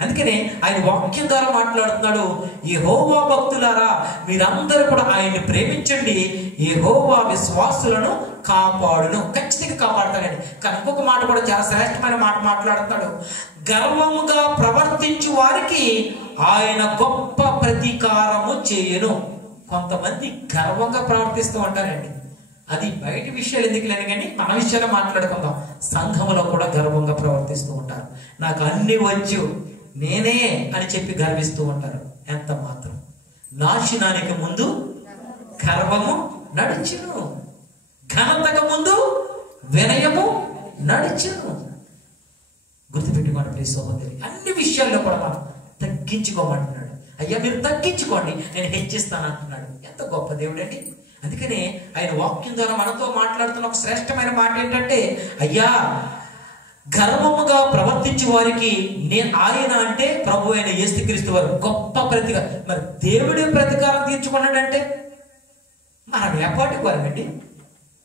అందుకనే ఆయన వాక్యం ద్వారా మాట్లాడుతున్నాడు, యెహోవా భక్తులారా మీరందరూ కూడా ఆయన్ని ప్రేమించండి, యెహోవా విశ్వాసులను కాపాడును. ఖచ్చితంగా కాపాడుతాడండి. కానీ ఇంకొక మాట కూడా చాలా శ్రేష్టమైన మాట మాట్లాడుతాడు, గర్వముగా ప్రవర్తించు వారికి ఆయన గొప్ప ప్రతీకారము చేయను. కొంతమంది గర్వంగా ప్రవర్తిస్తూ ఉంటారండి. అది బయట విషయాలు ఎందుకు లేని కానీ మన విషయాలు మాట్లాడుకుందాం. సంఘములో కూడా గర్వంగా ప్రవర్తిస్తూ ఉంటారు. నాకు అన్ని వచ్చు, నేనే అని చెప్పి గర్విస్తూ ఉంటారు. ఎంత మాత్రం నాశనానికి ముందు గర్వము నడిచును, ఘనతకు ముందు వినయము నడిచును. గుర్తుపెట్టుకోండి ప్రియ సహోదరి, అన్ని విషయాల్లో కూడా మనం తగ్గించుకోమంటున్నాడు. అయ్యా మీరు తగ్గించుకోండి, నేను హెచ్చిస్తాను అంటున్నాడు. ఎంత గొప్ప దేవుడండి. అందుకనే ఆయన వాక్యం ద్వారా మనతో మాట్లాడుతున్న ఒక శ్రేష్టమైన మాట ఏంటంటే, అయ్యా గర్వముగా ప్రవర్తించే వారికి ఆయన అంటే ప్రభు అయిన యేసుక్రీస్తు వారు గొప్ప ప్రతికారం. మరి దేవుడే ప్రతీకారం తీర్చుకున్నాడంటే మనం ఎప్పటికి వారండి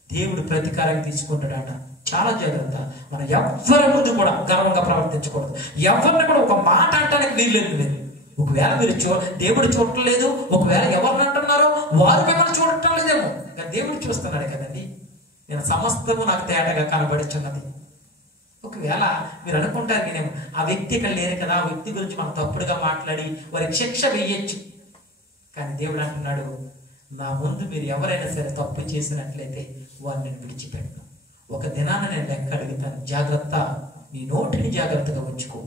దేవుడు ప్రతీకారం తీసుకుంటాడట. చాలా జాగ్రత్త. మనం ఎవరి ముందు కూడా గర్వంగా ప్రవర్తించకూడదు. ఎవరిని కూడా ఒక మాట అంటానికి వీల్లేదు. లేదు, ఒకవేళ మీరు దేవుడు చూడటం లేదు, ఒకవేళ ఎవరిని అంటున్నారో వారు మిమ్మల్ని చూడటం లేదేమో, దేవుడు చూస్తున్నాడు కదండి. నేను సమస్తము నాకు తేటగా కనబడుచున్నది. ఒకవేళ మీరు అనుకుంటారు నేనేమో ఆ వ్యక్తి ఇక్కడ లేరు కదా, ఆ వ్యక్తి గురించి మనం తప్పుడుగా మాట్లాడి వారికి శిక్ష వేయచ్చు. కానీ దేవుడు అంటున్నాడు, నా ముందు మీరు ఎవరైనా సరే తప్పు చేసినట్లయితే వారిని నేను విడిచిపెడతాను. ఒక దినాన నేను లెక్క అడుగుతాను. జాగ్రత్త, నీ నోటిని జాగ్రత్తగా ఉంచుకో.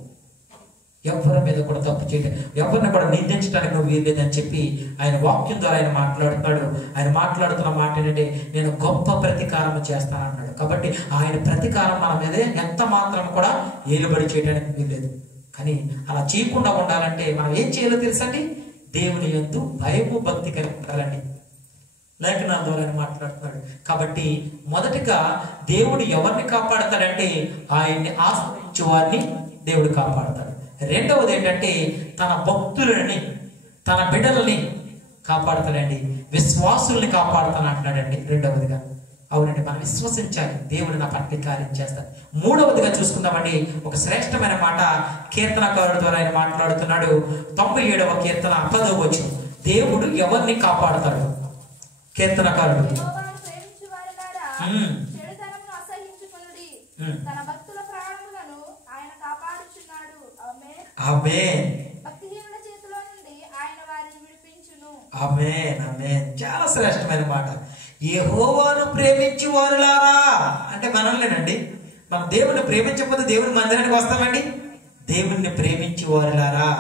ఎవరి మీద కూడా తప్పు చేయడం, ఎవరిని కూడా నిందించడానికి నువ్వు వీల్లేదని చెప్పి ఆయన వాక్యం ద్వారా ఆయన మాట్లాడుతున్నాడు. ఆయన మాట్లాడుతున్న మాట ఏంటంటే, నేను గొప్ప ప్రతీకారం చేస్తాను అన్నాడు. కాబట్టి ఆయన ప్రతీకారం మన మీదే ఎంత మాత్రం కూడా ఏలుబడి చేయడానికి వీల్లేదు. కానీ అలా చేయకుండా ఉండాలంటే మనం ఏం చేయాలో తెలుసండి? దేవుని యందు భయము భక్తి కలిగి ఉండాలండి. లేఖనాల ద్వారా ఆయన మాట్లాడుతున్నాడు. కాబట్టి మొదటిగా దేవుడు ఎవరిని కాపాడతాడంటే ఆయన్ని ఆశ్రయించే వారిని దేవుడు కాపాడతాడు. రెండవది ఏంటంటే తన భక్తులని, తన బిడ్డలని కాపాడతాడండి, విశ్వాసుల్ని కాపాడుతాను అంటున్నాడండి. రెండవదిగా అవునండి, మనం విశ్వసించాలి, దేవుడు నా పట్ల కార్యం చేస్తాడు. మూడవదిగా చూసుకుందామండి, ఒక శ్రేష్టమైన మాట కీర్తనకారుడు ద్వారా ఆయన మాట్లాడుతున్నాడు. 97వ కీర్తన 10వ వచనం. దేవుడు ఎవరిని కాపాడతాడు? కీర్తనకారుడు యెహోవాను ప్రేమించు వారిలారా, చెడుతనమును అసహ్యించుకొనుడి. తన భక్తుల ప్రాణములను ఆయన కాపాడుచున్నాడు. ఆమేన్. ఆమేన్. భక్తిహీనుల చేతిలో నుండి ఆయన వారిని విడిపించును. ఆమేన్. ఆమేన్. చాలా శ్రేష్టమైన మాట. యెహోవాను ప్రేమించు వారులారా అంటే మనల్నేనండి. మనం దేవుని ప్రేమించకపోతే దేవుని మందిరానికి వస్తామండి? దేవుణ్ణి ప్రేమించు వారులారా,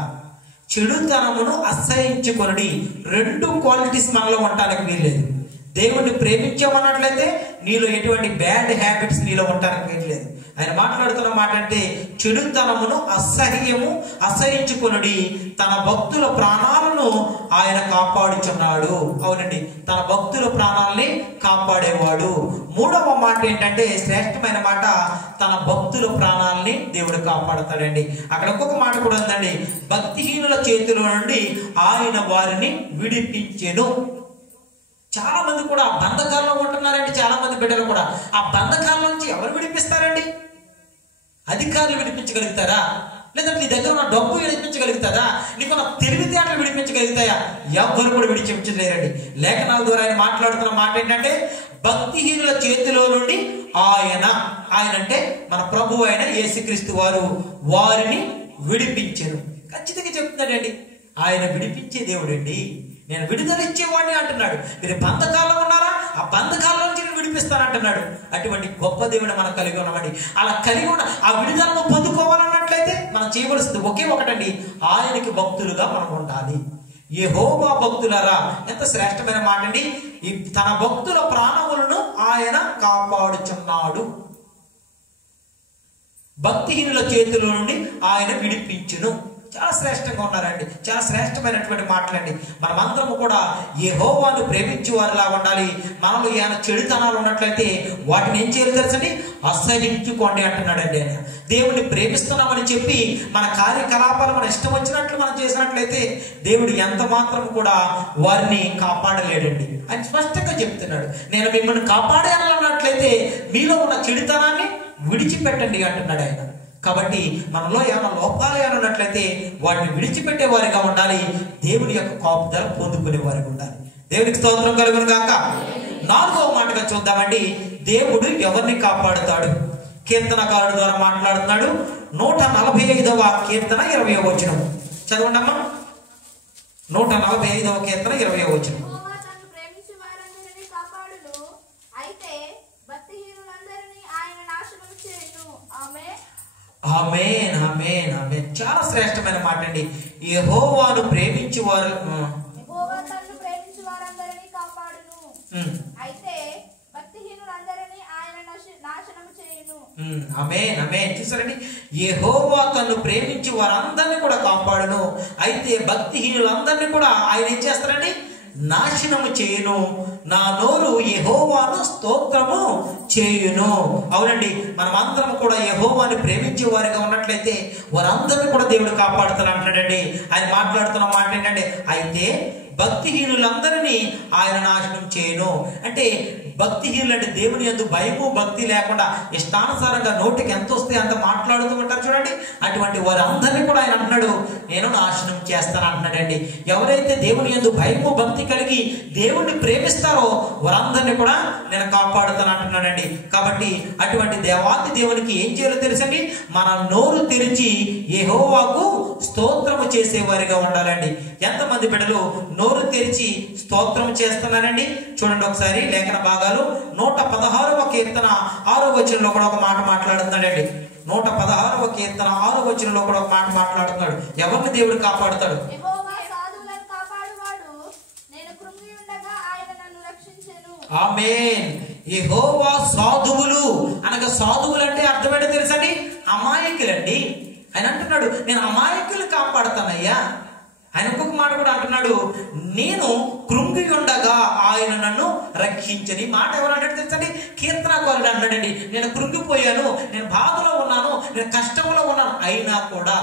చెడుతనమును అసహ్యించుకొనుడి. 2 క్వాలిటీస్ మనలో ఉండటానికి వీల్లేదు. దేవుణ్ణి ప్రేమించామన్నట్లయితే నీలో ఎటువంటి బ్యాడ్ హ్యాబిట్స్ నీలో ఉండటానికి వీల్లేదు. ఆయన మాట్లాడుతున్న మాట అంటే చెడుతనమును అసహ్యించుకొనుడి, తన భక్తుల ప్రాణాలను ఆయన కాపాడుచున్నాడు. అవునండి, తన భక్తుల ప్రాణాలని కాపాడేవాడు. మూడవ మాట ఏంటంటే శ్రేష్టమైన మాట, తన భక్తుల ప్రాణాలని దేవుడు కాపాడతాడండి. అక్కడ ఇంకొక మాట కూడా ఉందండి, భక్తిహీనుల చేతిలో నుండి ఆయన వారిని విడిపించెను. చాలా మంది కూడా ఆ బంధకాల్లో ఉంటున్నారండి. చాలా మంది బిడ్డలు కూడా ఆ బంధకాల నుంచి ఎవరు విడిపిస్తారండి? అధికారులు విడిపించగలుగుతారా? లేదంటే నీ దగ్గర ఉన్న డబ్బు విడిపించగలుగుతారా? నీకున్న తెలివితేటలు విడిపించగలుగుతాయా? ఎవ్వరు కూడా విడిపించలేరండి. లేఖనాల ద్వారా ఆయన మాట్లాడుతున్న మాట ఏంటంటే భక్తిహీనుల చేతిలో నుండి ఆయన అంటే మన ప్రభు అయిన యేసుక్రీస్తు వారు వారిని విడిపించెను. ఖచ్చితంగా చెప్తున్నాడండి, ఆయన విడిపించే దేవుడు అండి. నేను విడుదల ఇచ్చేవాడిని అంటున్నాడు. మీరు బంధకాల్లో ఉన్నారా? ఆ బంధకాల నుంచి నేను విడిపిస్తానంటున్నాడు. అటువంటి గొప్ప దేవుడు మనం కలిగి ఉన్నామండి. అలా కలిగి ఉన్న ఆ విడుదలను పొందుకోవాలన్నట్లయితే మనం చేయవలసింది ఒకే ఒకటండి, ఆయనకి భక్తులుగా మనం ఉండాలి. యెహోవా భక్తులారా, ఎంత శ్రేష్టమైన మాట అండి. ఈ తన భక్తుల ప్రాణములను ఆయన కాపాడుచున్నాడు. భక్తిహీనుల చేతుల నుండి ఆయన విడిపించును. చాలా శ్రేష్టంగా ఉన్నారండి. చాలా శ్రేష్టమైనటువంటి మాటలండి. మనమందరము కూడా యెహోవాను ప్రేమించే వారిలా ఉండాలి. మనలో ఏమైనా చెడుతనాలు ఉన్నట్లయితే వాటిని ఏం చేయాలి తెలుసండి? అసహించుకోండి అంటున్నాడండి ఆయన. దేవుడిని ప్రేమిస్తున్నామని చెప్పి మన కార్యకలాపాలు మన ఇష్టం వచ్చినట్లు మనం చేసినట్లయితే దేవుడు ఎంత మాత్రం కూడా వారిని కాపాడలేడండి. ఆయన స్పష్టంగా చెప్తున్నాడు, నేను మిమ్మల్ని కాపాడాలన్నట్లయితే మీలో ఉన్న చెడుతనాన్ని విడిచిపెట్టండి అంటున్నాడు ఆయన. కాబట్టి మనలో ఏమైనా లోపాలు ఉన్నట్లయితే వాటిని విడిచిపెట్టే వారిగా ఉండాలి. దేవుని యొక్క కాపుదల పొందుకునే వారిగా ఉండాలి. దేవునికి స్తోత్రం కలుగును గాక. 4వ మాటగా చూద్దామండి, దేవుడు ఎవరిని కాపాడుతాడు? కీర్తనకారుడు ద్వారా మాట్లాడుతున్నాడు. 145వ కీర్తన 20వ వచనం చదవండి అమ్మా. 145వ కీర్తన 20వ వచనం. యెహోవా తన్ను ప్రేమించు వారందరినీ కాపాడును, అయితే భక్తిహీనులందరినీ ఆయన నాశనం చేయును. ఆమేన్. ఆమేన్. ఆమేన్. ఆమేన్. చాలా శ్రేష్టమైన మాట అండి. యెహోవాను ప్రేమించు వారు యెహోవా తన్ను ప్రేమించు వారందరినీ కాపాడును, అయితే భక్తిహీనులందరినీ ఆయన నాశనం చేయును. ఆమేన్. ఆమేన్. చూసారండి, యెహోవా తన్ను ప్రేమించి వారందరినీ కూడా కాపాడును, అయితే భక్తిహీనులందరినీ కూడా ఆయన ఏం చేస్తారండి? నాశనము చేయును. నా నోరు యెహోవాను స్తోత్రము చేయును. అవునండి, మనం అందరం కూడా యెహోవాని ప్రేమించే వారిగా ఉన్నట్లయితే వారందరినీ కూడా దేవుడు కాపాడుతాను అంటాడండి. ఆయన మాట్లాడుతున్న మాట ఏంటంటే అయితే భక్తిహీనులందరినీ ఆయన నాశనం చేయను. అంటే భక్తిహీనులు అంటే దేవుని యందు భయము భక్తి లేకుండా ఇష్టానుసారంగా నోటికి ఎంత వస్తే అంత మాట్లాడుతూ ఉంటారు చూడండి, అటువంటి వారందరినీ కూడా ఆయన అంటున్నాడు నేను నాశనం చేస్తాను అంటున్నాడండి. ఎవరైతే దేవుని యందు భయము భక్తి కలిగి దేవుణ్ణి ప్రేమిస్తారో వారందరినీ కూడా నేను కాపాడుతాను అంటున్నాడండి. కాబట్టి అటువంటి దేవాది దేవునికి ఏం చేయాలో తెలుసండి, మన నోరు తెరిచి యెహోవాకు స్తోత్రము చేసేవారిగా ఉండాలండి. ఎంతమంది బిడ్డలు నోరు తెరిచి స్తోత్రం చేస్తున్నారండి? చూడండి ఒకసారి లేఖన భాగాలు. 116వ కీర్తన 6వ వచనంలో కూడా ఒక మాట మాట్లాడుతున్నాడండి. 116వ కీర్తన 6వ వచనంలో కూడా ఒక మాట మాట్లాడుతున్నాడు. ఎవరిని దేవుడు కాపాడుతాడు? యెహోవా సాధువులను కాపాడువాడు, నేను కృంగి ఉండగా ఆయన నన్ను రక్షించెను. ఆమేన్. యెహోవా సాధువులు అనగా సాధువులు అంటే అర్థం ఏంటో తెలుసండి? అమాయకులండి. ఆయన అంటున్నాడు నేను అమాయకులు కాపాడుతానయ్యా. ఆయన ఇంకొక మాట కూడా అంటున్నాడు, నేను కృంగి ఉండగా ఆయన నన్ను రక్షించని. మాట ఎవరు అన్నాడు తెలుసండి? కీర్తనకారుడు అన్నాడండి, నేను కృంగిపోయాను, నేను బాధలో ఉన్నాను, నేను కష్టంలో ఉన్నాను, అయినా కూడా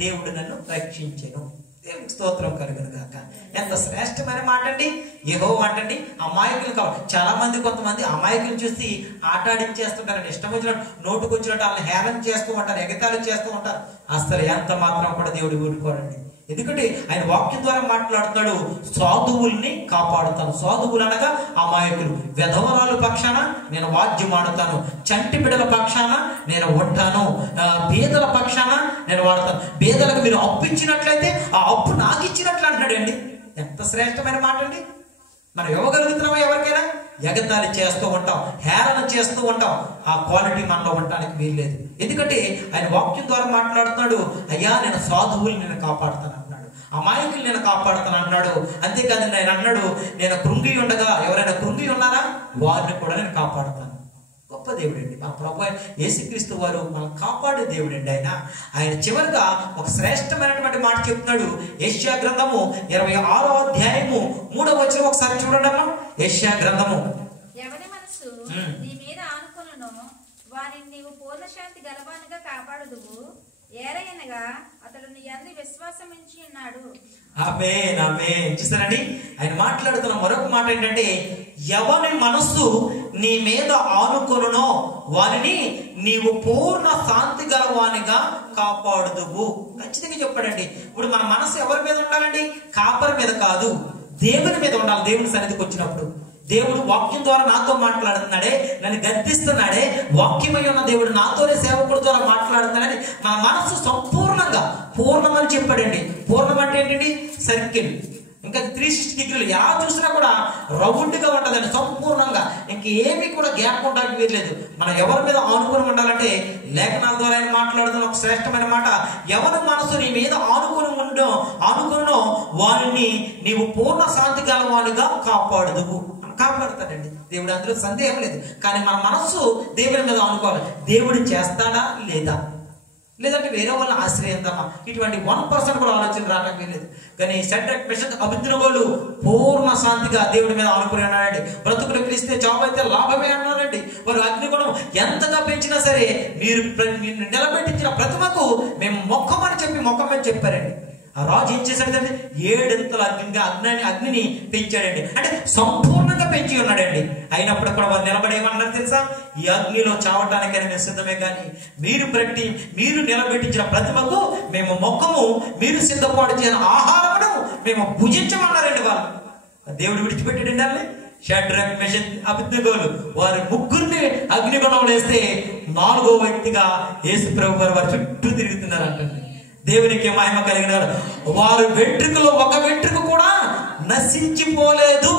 దేవుడు నన్ను రక్షించెను. దేవునికి స్తోత్రం కలుగును గాక. ఎంత శ్రేష్టమైన మాట అండి. యెహోవా అంటండి అమాయకులు కావాలి. చాలా మంది కొంతమంది అమాయకులు చూసి ఆటాడించేస్తుంటారండి. ఇష్టం వచ్చినట్టు నోటుకు వచ్చినట్టు వాళ్ళని హేళన చేస్తూ ఉంటారు, ఎగతాళి చేస్తూ ఉంటారు. అసలు ఎంత మాత్రం కూడా దేవుడు ఊరుకోరండి. ఎందుకంటే ఆయన వాక్యం ద్వారా మాట్లాడుతున్నాడు, సాధువుల్ని కాపాడుతాను. సాధువులు అనగా అమాయకులు. విధవరాలు పక్షాన నేను వాద్యం ఆడుతాను, చంటి బిడ్డల పక్షాన నేను ఉంటాను, బీదల పక్షాన నేను వాడతాను. బీదలకు మీరు అప్పు ఇచ్చినట్లయితే ఆ అప్పు నాకు ఇచ్చినట్లు అంటాడండి. ఎంత శ్రేష్టమైన మాట అండి. మనం ఇవ్వగలుగుతున్నామా? ఎవరికైనా ఎగతాళి చేస్తూ ఉంటాం, హేళన చేస్తూ ఉంటాం. ఆ క్వాలిటీ మనలో ఉండటానికి వీల్లేదు. ఎందుకంటే ఆయన వాక్యం ద్వారా మాట్లాడుతున్నాడు, అయ్యా నేను సాధువులు నేను కాపాడుతాను అన్నాడు, అమాయకులు నేను కాపాడుతాను అన్నాడు. అంతేకాదండి ఆయన అన్నాడు, నేను కృంగి ఉండగా, ఎవరైనా కృంగి ఉన్నారా వారిని కూడా నేను కాపాడుతాను. గొప్ప దేవుడు అండి మన ప్రభు యేసుక్రీస్తు వారు మనం కాపాడే దేవుడు అండి. ఆయన చివరిగా ఒక శ్రేష్టమైనటువంటి మాట చెప్తున్నాడు. యెషయా గ్రంథము 26వ అధ్యాయము 3వ వచనం ఒకసారి చూడండి అమ్మా. యెషయా గ్రంథము, ఎవరి మనసు నీ మీద ఆనుకొనునో వారిని నీవు పూర్ణ శాంతి గలవానిగా కాపాడుదువు. ఏరయనగా అతడు నీ యందు విశ్వాసం ఉంచి ఉన్నాడు. ఆమేన్ ఆమేన్. చూసారండి ఆయన మాట్లాడుతున్న మరొక మాట ఏంటంటే, ఎవరి మనస్సు నీ మీద ఆనుకొనునో వారిని నీవు పూర్ణ శాంతి గలవానిగా కాపాడుదువు. ఖచ్చితంగా చెప్పాడండి. ఇప్పుడు మన మనసు ఎవరి మీద ఉండాలండి? కాపరి మీద కాదు, దేవుని మీద ఉండాలి. దేవుని సన్నిధికి వచ్చినప్పుడు దేవుడు వాక్యం ద్వారా నాతో మాట్లాడుతున్నాడే, నన్ను గద్దిస్తున్నాడే, వాక్యమై ఉన్న దేవుడు నాతోనే సేవకుడి ద్వారా మాట్లాడుతున్నాడని మన మనసు సంపూర్ణంగా పూర్ణమని చెప్పాడండి. పూర్ణం అంటే ఏంటండి? సర్కిల్. ఇంకా 360 డిగ్రీలు ఎలా చూసినా కూడా రౌండ్ గా ఉంటుందండి, సంపూర్ణంగా. ఇంకేమీ కూడా గ్యాప్ ఉండడానికి వీల్లేదు. మనం ఎవరి మీద ఆనుకుని ఉండాలంటే లేఖనాల ద్వారా ఆయన మాట్లాడుతున్న ఒక శ్రేష్టమైన మాట, ఎవరి మనసు నీ మీద ఆనుకున్నో వారిని నీవు పూర్ణ శాంతి గలవానిగా కాపాడుదువు. కాపాడుతాడండి దేవుడు, అందులో సందేహం లేదు. కానీ మన మనస్సు దేవుని మీద ఆనుకోవాలి. దేవుడు చేస్తాడా లేదా, లేదంటే వేరే వాళ్ళని ఆశ్రయిద్దామా, ఇటువంటి 1% కూడా ఆలోచన రావడానికి లేదు. కానీ షడ్రక్ మెషక్ అబేద్నెగోలు పూర్ణ శాంతిగా దేవుడి మీద ఆనుకుని ఉన్నాడండి. బ్రతుకులు క్రీస్తే చావు అయితే లాభమే అన్నాడండి. వారు అగ్నిగుణం ఎంతగా పెంచినా సరే మీరు నిలబెట్టించిన ప్రతిమకు మేము మొక్కమని చెప్పారండి. ఆ రాజు ఏం చేశాడంటే 7 అంతల అగ్నిని పెంచాడండి. అంటే సంపూర్ణంగా పెంచి ఉన్నాడండి. అయినప్పుడు కూడా వారు నిలబడేమన్నారు తెలుసా? ఈ అగ్నిలో చావటానికైనా మేము సిద్ధమే, కానీ మీరు నిలబెట్టించిన ప్రతిమకు మేము మొక్కము, మీరు సిద్ధపాటు చేసిన ఆహారమును మేము భుజించమన్నారండి. వాళ్ళు దేవుడు విడిచిపెట్టాడండి వాళ్ళని. షడ్రక్ మెషక్ అబేద్నెగోలు వారు ముగ్గురిని అగ్నిగుణంలో వేస్తే 4వ వ్యక్తిగా యేసు ప్రభు వారి చుట్టూ తిరుగుతున్నారు అంటండి. దేవునికి మహిమ కలిగినారు. వారు వెంట్రుకలో ఒక వెంట్రుక కూడా నశించిపోలేదు.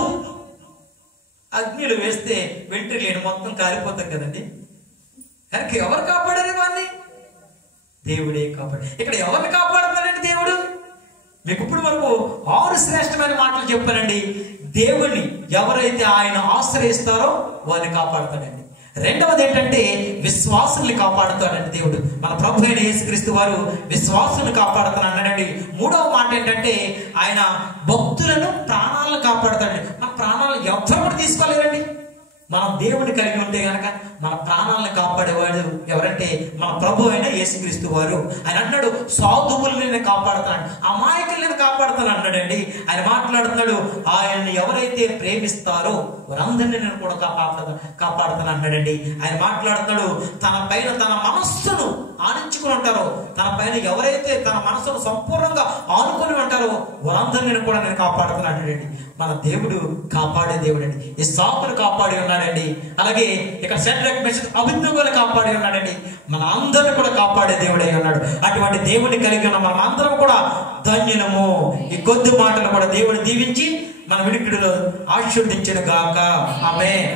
అగ్నిలో వేస్తే వెంట్రుకలు మొత్తం కాలిపోతాం కదండి. కనుక ఎవరు కాపాడారు వారిని? దేవుడే కాపాడు. ఇక్కడ ఎవరిని కాపాడుతున్నాడండి దేవుడు? మీకు ఇప్పుడు వరకు 6 శ్రేష్టమైన మాటలు చెప్పానండి. దేవుణ్ణి ఎవరైతే ఆయన ఆశ్రయిస్తారో వారిని కాపాడుతాడండి. రెండవది ఏంటంటే విశ్వాసుల్ని కాపాడుతాడండి దేవుడు. మన ప్రభు అయిన యేసుక్రీస్తు వారు విశ్వాసులను కాపాడుతాను అన్నాడండి. 3వ మాట ఏంటంటే ఆయన భక్తులను ప్రాణాలను కాపాడుతాడండి. మన ప్రాణాలను ఎవరు తీసుకోలేరండి. మనం దేవుని కలిగి ఉంటే గనక మన ప్రాణాలను కాపాడేవాడు ఎవరంటే మన ప్రభు అయిన యేసుక్రీస్తు వారు. ఆయన అన్నాడు, సాధువులను కాపాడుతాడు, అమాయకులను కాపాడుతాను అన్నాడండి. ఆయన మాట్లాడుతున్నాడు, ఆయన్ని ఎవరైతే ప్రేమిస్తారో వారందరినీ నేను కూడా కాపాడుతాను అన్నాడండి. ఆయన మాట్లాడుతున్నాడు, తన పైన తన మనస్సును ఆనించుకుని ఉంటారో, తన పైన ఎవరైతే తన మనస్సును సంపూర్ణంగా ఆనుకొని ఉంటారో వారందరినీ కూడా నేను కాపాడుతాను అన్నాడండి. మన దేవుడు కాపాడే దేవుడు అండి. ఇస్సాకును కాపాడి ఉన్నాడండి. అలాగే ఇక్కడ షడ్రక్ మెషక్ అబేద్నెగోలు కాపాడి ఉన్నాడండి. మన అందరిని కూడా కాపాడే దేవుడై ఉన్నాడు. అటువంటి దేవుడిని కలిగి ఉన్న మనం అందరం కూడా ధన్యులము. ఈ కొద్ది మాటలు కూడా దేవుడు దీవించి మన వినికిడిలో ఆశీర్వదించును గాక. ఆమేన్.